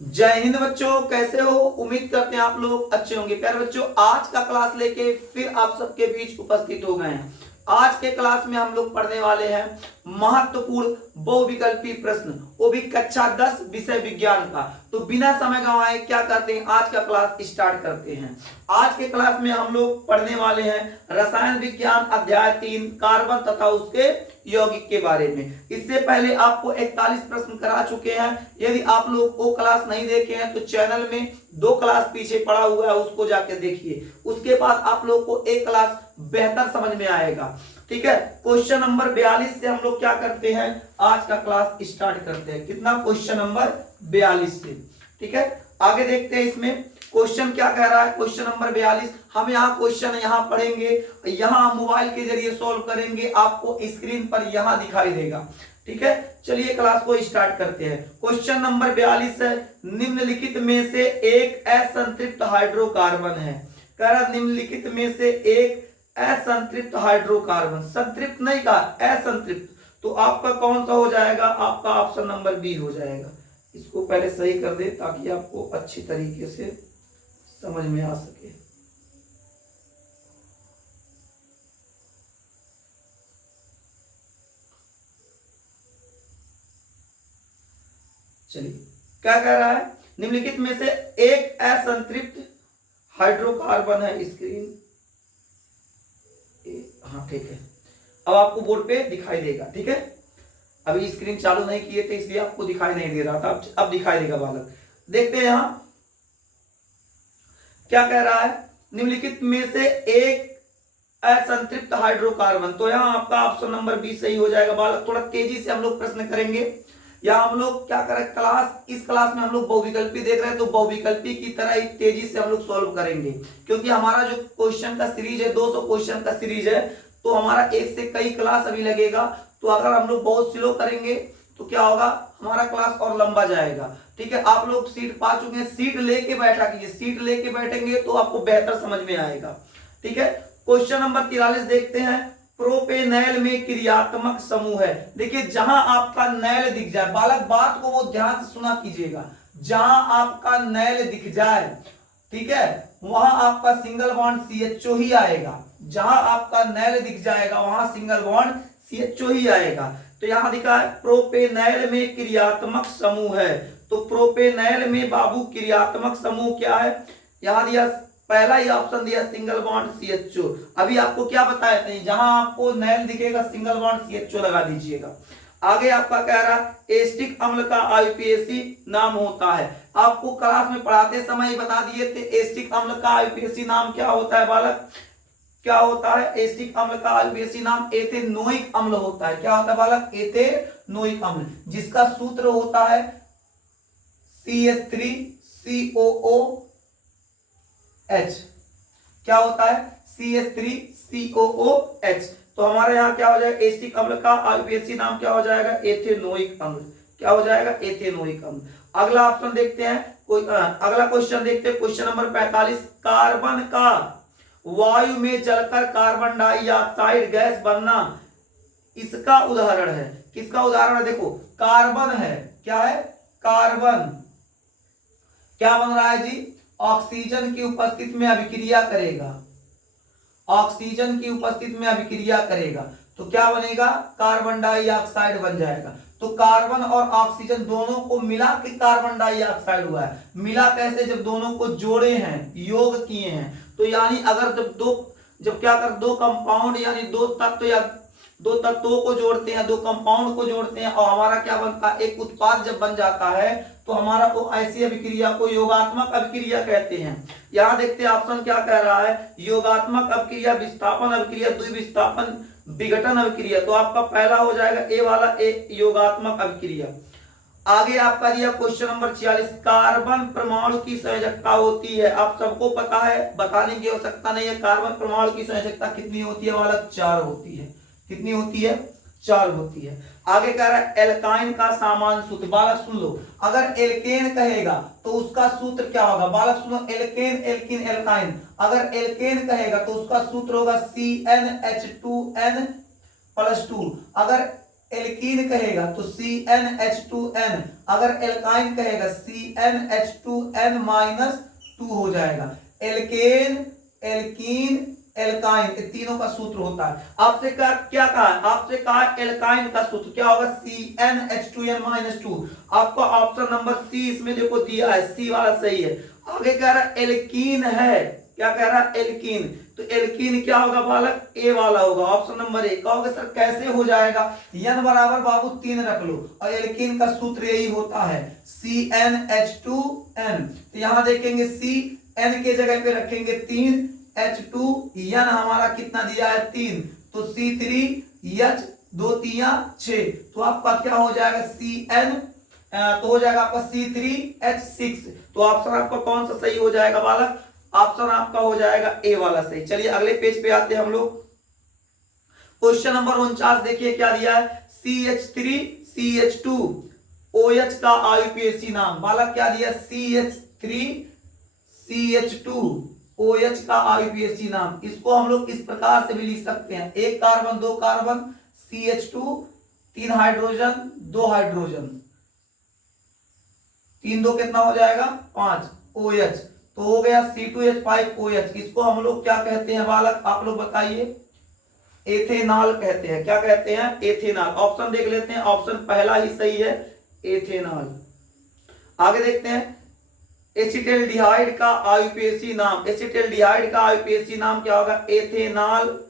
जय हिंद बच्चों, कैसे हो? उम्मीद करते हैं आप लोग अच्छे होंगे। प्यारे बच्चों, आज का क्लास लेके फिर आप सबके बीच उपस्थित हो गए हैं। आज के क्लास में हम लोग पढ़ने वाले हैं महत्वपूर्ण बहुविकल्पी प्रश्न, वो भी कक्षा 10 विषय विज्ञान का। तो बिना समय गंवाए क्या करते हैं, आज का क्लास स्टार्ट करते हैं। आज के क्लास में हम लोग पढ़ने वाले हैं रसायन विज्ञान अध्याय 3 कार्बन तथा उसके यौगिक के बारे में। इससे पहले आपको 41 प्रश्न करा चुके हैं। यदि आप लोग वो क्लास नहीं देखे हैं तो चैनल में 2 क्लास पीछे पड़ा हुआ है, उसको जाके देखिए। उसके बाद आप लोग को एक क्लास बेहतर समझ में आएगा। ठीक है, क्वेश्चन नंबर 42 से हम लोग क्या करते हैं, आज का क्लास स्टार्ट करते हैं। कितना? क्वेश्चन नंबर 42 से। ठीक है, आगे देखते हैं इसमें क्वेश्चन क्या कह रहा है। क्वेश्चन नंबर 42 हम यहाँ क्वेश्चन यहाँ पढ़ेंगे, यहाँ मोबाइल के जरिए सॉल्व करेंगे, आपको स्क्रीन पर यहाँ दिखाई देगा। ठीक है, चलिए क्लास को स्टार्ट करते हैं। क्वेश्चन नंबर 42 है, निम्नलिखित में से एक असंतृप्त हाइड्रोकार्बन है। कह रहा निम्नलिखित में से एक असंतृप्त हाइड्रोकार्बन, संतृप्त नहीं कहा, असंतृप्त, तो आपका कौन सा हो जाएगा? आपका ऑप्शन नंबर बी हो जाएगा। इसको पहले सही कर दे ताकि आपको अच्छी तरीके से समझ में आ सके। चलिए, क्या कह रहा है, निम्नलिखित में से एक असंतृप्त हाइड्रोकार्बन है। स्क्रीन, हाँ ठीक है, अब आपको बोर्ड पे दिखाई देगा। ठीक है, अभी स्क्रीन चालू नहीं किए थे इसलिए आपको दिखाई नहीं दे रहा था, अब दिखाई देगा बालक। देखते हैं यहां क्या कह रहा है, निम्नलिखित में से एक असंतृप्त हाइड्रोकार्बन। तो यहां आपका ऑप्शन नंबर बी सही हो जाएगा बालक। थोड़ा तेजी से हम लोग प्रश्न करेंगे। या हम लोग क्या करें, इस क्लास में हम लोग बहुविकल्पी देख रहे हैं, तो बहुविकल्पी की तरह ही तेजी से हम लोग सॉल्व करेंगे। क्योंकि हमारा जो क्वेश्चन का सीरीज है 200 क्वेश्चन का सीरीज है, तो हमारा एक से कई क्लास अभी लगेगा। तो अगर हम लोग बहुत स्लो करेंगे तो क्या होगा, हमारा क्लास और लंबा जाएगा। ठीक है, आप लोग सीट पा चुके हैं, सीट लेके बैठा कीजिए, सीट लेके बैठेंगे तो आपको बेहतर समझ में आएगा। ठीक है, क्वेश्चन नंबर 43 देखते हैं। प्रोपेनैल में क्रियात्मक समूह है। देखिए, जहां आपका नैल दिख जाए बालक, बात को वो ध्यान से सुना कीजिएगा, जहां आपका नैल दिख जाए, ठीक है, वहां आपका सिंगल बॉन्ड CHO ही आएगा। जहां आपका नैल दिख जाएगा वहां सिंगल बॉन्ड CHO ही आएगा। तो यहां दिखा है प्रोपेनैल में क्रियात्मक समूह है। तो प्रोपेनैल में बाबू क्रियात्मक समूह क्या है, यहां दिया पहला ही ऑप्शन दिया सिंगल बॉन्ड CHO। अभी आपको क्या बताए थे, जहां आपको नैल दिखेगा सिंगल बॉन्ड CHO लगा दीजिएगा। आगे आपका कह रहा है एस्टिक अम्ल का IUPAC नाम होता है। आपको क्लास में पढ़ाते समय ही बता दिए थे एस्टिक अम्ल का IUPAC नाम क्या होता है बालक, क्या होता है एस्टिक अम्ल का IUPAC नाम एथेनोइक अम्ल होता है। क्या होता है बालक? एथेनोइक अम्ल, जिसका सूत्र होता है CH3COOH। क्या होता है? CH3COOH। तो हमारे यहाँ क्या हो जाएगा, एस्टिक अम्ल का IUPAC नाम क्या हो जाएगा? एथेनोइक अम्ल। क्या हो जाएगा? एथेनोइक अम्ल। अगला ऑप्शन देखते हैं, अगला क्वेश्चन देखते हैं, क्वेश्चन नंबर 45। कार्बन का वायु में जलकर कार्बन डाइऑक्साइड गैस बनना इसका उदाहरण है। किसका उदाहरण है? देखो, कार्बन है, क्या है? कार्बन क्या बन रहा है जी? ऑक्सीजन की उपस्थिति में अभिक्रिया करेगा, ऑक्सीजन की उपस्थिति में अभिक्रिया करेगा, तो क्या बनेगा? कार्बन डाइऑक्साइड बन जाएगा। तो कार्बन और ऑक्सीजन दोनों को मिला के कार्बन डाइऑक्साइड हुआ है। मिला कैसे? जब दोनों को जोड़े हैं, योग किए हैं। तो यानी अगर जब क्या कर दो कंपाउंड यानी दो तत्व या दो तत्वों को जोड़ते हैं, दो कंपाउंड को जोड़ते हैं, और हमारा क्या बनता है, एक उत्पाद जब बन जाता है, तो हमारा को ऐसी अभिक्रिया को योगात्मक अभिक्रिया कहते हैं। यहां देखते हैं ऑप्शन क्या कह रहा है, योगात्मक अभिक्रिया, विस्थापन अभिक्रिया, द्विविस्थापन, विघटन अभिक्रिया। तो आपका पहला हो जाएगा ए वाला, ए योगात्मक अभिक्रिया। आगे आपका दिया क्वेश्चन नंबर 46। कार्बन परमाणु की संयोजकता होती है, आप सबको पता है, बताने की आवश्यकता नहीं है। कार्बन परमाणु की संयोजकता कितनी होती है वाला? 4 होती है। कितनी होती है? 4 होती है। आगे कह रहा है एल्काइन का सामान्य सूत्र। बालक सुन लो, अगर एल्केन कहेगा तो उसका सूत्र क्या होगा? बालक सुनो, एल्केन, एल्किन, एल्काइन। अगर एल्केन कहेगा तो उसका सूत्र होगा CnH2n+2। अगर एल्कीन कहेगा तो CnH2n, अगर एल्काइन कहेगा CnH2n-2 हो जाएगा। एल्केन, एल्कीन, एल्काइन, ये तीनों का सूत्र होता है। आपसे क्या कहा है? आपसे कहा एल्काइन का सूत्र क्या होगा? CnH2n-2। आपको ऑप्शन नंबर सी इसमें देखो दिया है, सी वाला सही है। आगे कह रहा है एल्कीन है, क्या कह रहा है? एल्कीन। तो एल्कीन क्या होगा बालक? ए वाला होगा, ऑप्शन नंबर ए। कहोगे सर कैसे हो जाएगा? n बराबर बाबू 3 रख लो, और एल्कीन का सूत्र यही होता है CnH2n। तो यहां देखेंगे C, n के जगह पे रखेंगे 3, H2, n हमारा कितना दिया है? 3, तो C3H 2 3 6, तो आपका क्या हो जाएगा? CN, तो हो जाएगा आपका C3H6। तो ऑप्शन आपका कौन सा सही हो जाएगा बालक? ऑप्शन आपका हो जाएगा ए वाला सही। चलिए अगले पेज पे आते हैं हम लोग। क्वेश्चन नंबर 49 देखिए क्या दिया है? CH3CH2 OH का आईयूपीएसी नाम। बालक क्या दिया? CH3CH2 OH का आईयूपीएसी नाम। इसको हम लोग इस प्रकार से भी लिख सकते हैं, 1 carbon 2 carbon CH2, 3 hydrogen 2 hydrogen, 3 2 कितना हो जाएगा? 5 OH, तो हो गया C2H5OH। इसको हम लोग क्या कहते हैं बालक? आप लोग बताइए। एथेनॉल कहते हैं। क्या कहते हैं? एथेनॉल। ऑप्शन देख लेते हैं, ऑप्शन पहला ही सही है, एथेनॉल। आगे देखते हैं एसिटाल्डिहाइड का आईयूपीएसी नाम। एसिटाल्डिहाइड का आईयूपीएसी नाम क्या होगा? एथेनॉल,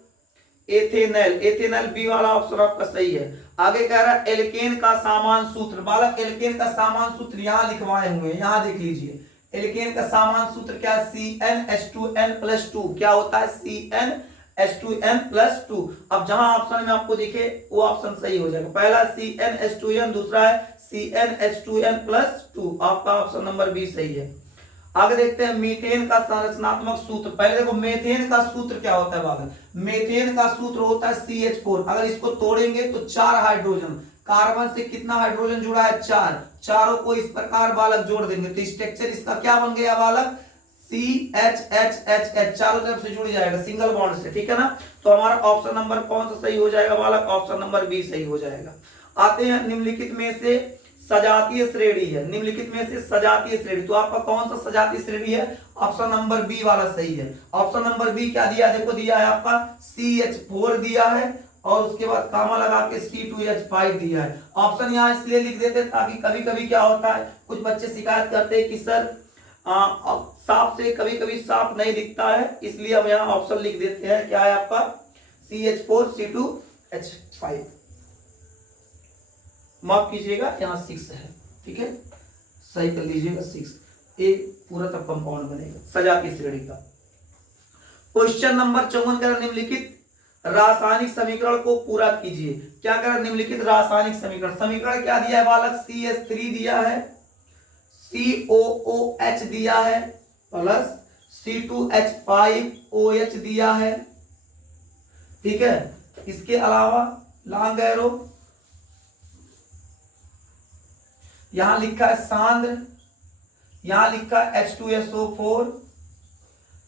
एथेनॉल, एथेनॉल बी वाला ऑप्शन आपका सही है। आगे कह रहा है एल्केन का सामान्य सूत्र। बालक एल्केन का सामान्य सूत्र यहां लिखवाए हुए हैं, यहां देख लीजिए। एल्केन का सामान्य सूत्र क्या है? CnH2n+2। क्या होता है? CnH2n+2। अब जहां ऑप्शन में आपको दिखे वो ऑप्शन सही हो जाएगा। पहला CnH2n, दूसरा है CnH2n+2। आपका ऑप्शन नंबर बी सही है। आगे देखते हैं मीथेन का संरचनात्मक सूत्र। पहले देखो मेथेन का सूत्र क्या होता है बालक? मेथेन का सूत्र होता है CH4। अगर इसको तोड़ेंगे तो 4 हाइड्रोजन, कार्बन से कितना हाइड्रोजन जुड़ा है? 4। चारों को इस प्रकार बालक जोड़ देंगे तो स्ट्रक्चर इसका क्या बन गया बालक? CHHHH, चारों तरफ से जुड़ जाएगा सिंगल बॉन्ड से, ठीक है ना? तो हमारा ऑप्शन नंबर कौन सा सही हो जाएगा बालक? ऑप्शन नंबर बी सही हो जाएगा। आते हैं निम्नलिखित में से सजातीय श्रेणी है। निम्नलिखित में से सजातीय श्रेणी, तो आपका कौन सा सजातीय श्रेणी है? ऑप्शन नंबर बी वाला सही है। ऑप्शन नंबर बी क्या दिया? देखो दिया है आपका CH4 दिया है, और उसके बाद कामा लगा के C2H5 दिया है। ऑप्शन यहाँ इसलिए लिख देते ताकि कभी कभी क्या होता है, कुछ बच्चे शिकायत करते हैं कि सर साफ से कभी कभी साफ नहीं दिखता है, इसलिए हम यहाँ ऑप्शन लिख देते हैं। क्या है आपका? CH4 C2H5। माफ कीजिएगा, यहाँ 6 है, ठीक है, सही कर लीजिएगा 6। एक पूरा तब कंपाउंड बनेगा सजातीय श्रेणी का। क्वेश्चन नंबर 54 का निम्नलिखित रासायनिक समीकरण को पूरा कीजिए। क्या कर? निम्नलिखित रासायनिक समीकरण। समीकरण क्या दिया है बालक? CH3 दिया है, COOH दिया है, प्लस C2H5OH दिया है, ठीक है। इसके अलावा लॉन्ग एरो, यहां लिखा है सांद्र, यहां लिखा है H2SO4,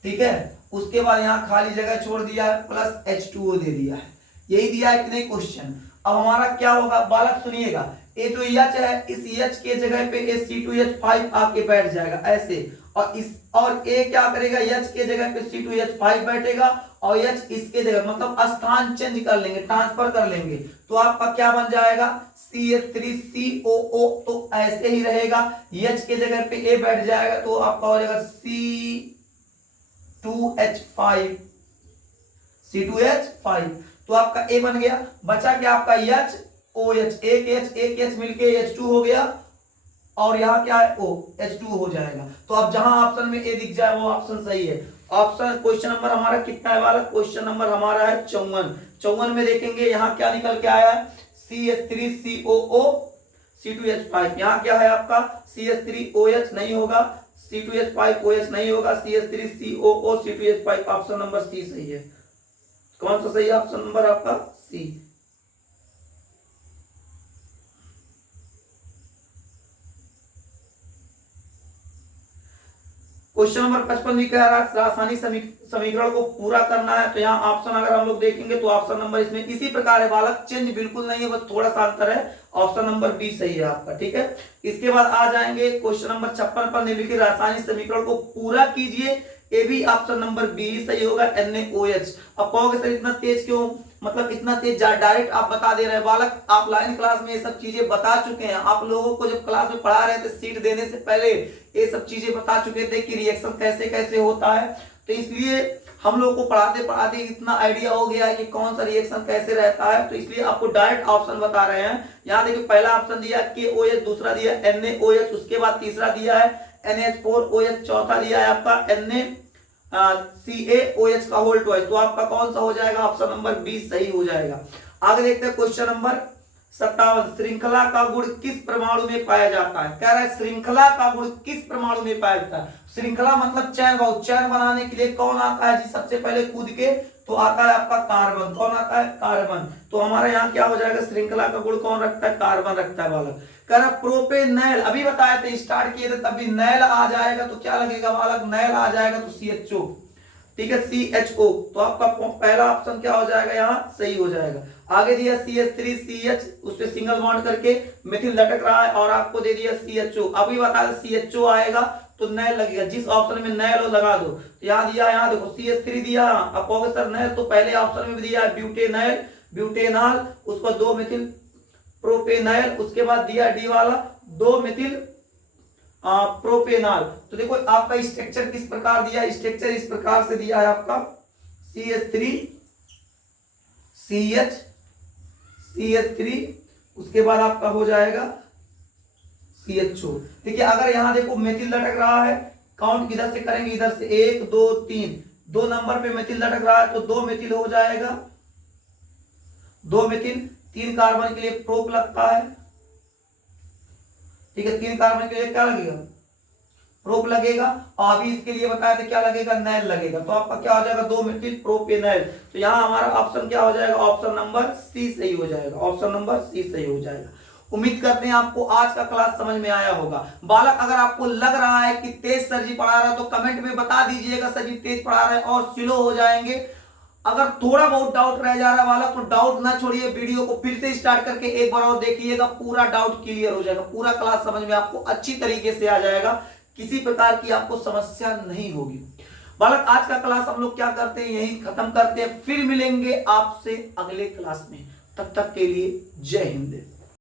ठीक है। उसके बाद यहां खाली जगह छोड़ दिया है, प्लस H2O दे दिया है। यही दिया है कि नहीं क्वेश्चन? अब हमारा क्या होगा बालक? सुनिएगा, ये जो H है, इस H के जगह पे C2H5 आके बैठ जाएगा ऐसे, और इस और A क्या करेगा? H के जगह पे C2H5 बैठेगा, और H इसके जगह, मतलब स्थान चेंज कर लेंगे, ट्रांसफर कर लेंगे, तो आपका क्या बन जाएगा? CH3COO। तो ऐसे ही रहेगा, H के जगह पे A बैठ जाएगा, तो आपका हो जाएगा C2H5, C2H5। तो आपका A बन गया। बचा क्या आपका? HOH, एक H मिलके H2 हो गया, और यहाँ क्या है? O, H2 हो जाएगा। तो अब जहां ऑप्शन में A दिख जाए वो ऑप्शन सही है। ऑप्शन क्वेश्चन नंबर हमारा कितना है वाला? क्वेश्चन नंबर हमारा है 54। 54 में देखेंगे यहाँ क्या निकल के आया है? CH3COO C2H5। यहाँ क्या है आपका? CH3OH नहीं होगा, C2H5OH नहीं होगा, CH3COO C2H5। Option number C सही है। कौन सा सही है? ऑप्शन नंबर आपका सी। क्वेश्चन नंबर 55 भी कह रहा है रासायनिक समीकरण को पूरा करना है। तो यहाँ ऑप्शन अगर हम लोग देखेंगे तो ऑप्शन नंबर इसमें इसी प्रकार है बालक, चेंज बिल्कुल नहीं है, बस थोड़ा सा अंतर है। ऑप्शन नंबर बी सही है आपका, ठीक है। इसके बाद आ जाएंगे क्वेश्चन नंबर 56 पर, निम्नलिखित रासायनिक समीकरण को पूरा कीजिए। ये भी ऑप्शन नंबर बी सही होगा, NaOH। अब कहोगे सर इतना तेज क्यों, मतलब इतना तेज डायरेक्ट आप बता दे रहे हैं। बालक आप लाइन क्लास में ये सब चीजें बता चुके हैं, आप लोगों को जब क्लास में पढ़ा रहे थे सीट देने से पहले ये सब चीजें बता चुके थे कि रिएक्शन कैसे कैसे होता है। तो इसलिए हम लोग को पढ़ाते पढ़ाते इतना आइडिया हो गया है कि कौन सा रिएक्शन कैसे रहता है। तो इसलिए आपको डायरेक्ट ऑप्शन बता रहे हैं। यहाँ देखिए पहला ऑप्शन दिया KOH, दूसरा दिया NaOH, उसके बाद तीसरा दिया है NH4OH, चौथा दिया है आपका CaOH का होल ट्वाइस। तो आपका कौन सा हो जाएगा, ऑप्शन नंबर बी सही हो जाएगा। आगे देखते हैं क्वेश्चन नंबर 57, श्रृंखला का गुण किस परमाणु में पाया जाता है। कह रहा है श्रृंखला का गुण किस परमाणु में पाया जाता है। श्रृंखला मतलब चैन बहुत, चैन बनाने के लिए कौन आता है जी सबसे पहले कूद के, तो आता है आपका कार्बन। कौन आता है, कार्बन। तो हमारे यहाँ क्या हो जाएगा, श्रृंखला का गुण कौन रखता है, कार्बन रखता है बालक। कह रहा प्रोपेनैल, अभी बताए थे स्टार्ट किए थे तभी नैल आ जाएगा तो क्या लगेगा बालक, नैल आ जाएगा तो CHO, ठीक है, CHO। तो आपका पहला ऑप्शन क्या हो जाएगा, यहाँ सही हो जाएगा। आगे दिया CH3CH, उस पर सिंगल बॉन्ड करके मिथिल लटक रहा है, और आपको दे दिया CHO। अभी बता CHO आएगा तो नैल लगेगा, जिस ऑप्शन में नैल हो लगा दो। तो यहाँ दिया, यहाँ देखो CH3 दिया, अब कहोगे सर नैल, तो पहले ऑप्शन में भी दिया है ब्यूटेनैल, ब्यूटेनॉल, उसको 2 मिथिल प्रोपेनैल, उसके बाद दिया डी वाला 2 मिथिल प्रोपेनॉल। तो देखो आपका स्ट्रक्चर किस प्रकार दिया, स्ट्रक्चर इस प्रकार से दिया है आपका CH3, उसके बाद आपका हो जाएगा CHO। देखिए अगर यहां देखो मेथिल लटक रहा है, काउंट किधर से करेंगे, इधर से 1 2 3, 2 नंबर पे मेथिल लटक रहा है तो 2 मेथिल हो जाएगा, 2 मेथिल। 3 कार्बन के लिए प्रोप लगता है, ठीक है, 3 कार्बन के लिए क्या लगेगा, प्रोप लगेगा। और अभी इसके लिए बताया था क्या लगेगा, नैल लगेगा। तो आपका क्या हो जाएगा, 2 मेथिल प्रोपेनैल। तो यहाँ हमारा ऑप्शन क्या हो जाएगा, ऑप्शन नंबर सी सही हो जाएगा, ऑप्शन नंबर सी सही हो जाएगा। उम्मीद करते हैं आपको आज का क्लास समझ में आया होगा। बालक अगर आपको लग रहा है कि तेज सर जी पढ़ा रहा है तो कमेंट में बता दीजिएगा सर जी तेज पढ़ा रहे हैं और स्लो हो जाएंगे। अगर थोड़ा बहुत डाउट रह जा रहा है बालक तो डाउट ना छोड़िए, वीडियो को फिर से स्टार्ट करके एक बार और देखिएगा, पूरा डाउट क्लियर हो जाएगा, पूरा क्लास समझ में आपको अच्छी तरीके से आ जाएगा, किसी प्रकार की आपको समस्या नहीं होगी। बालक आज का क्लास हम लोग क्या करते हैं, यही खत्म करते हैं, फिर मिलेंगे आपसे अगले क्लास में। तब तक के लिए जय हिंद।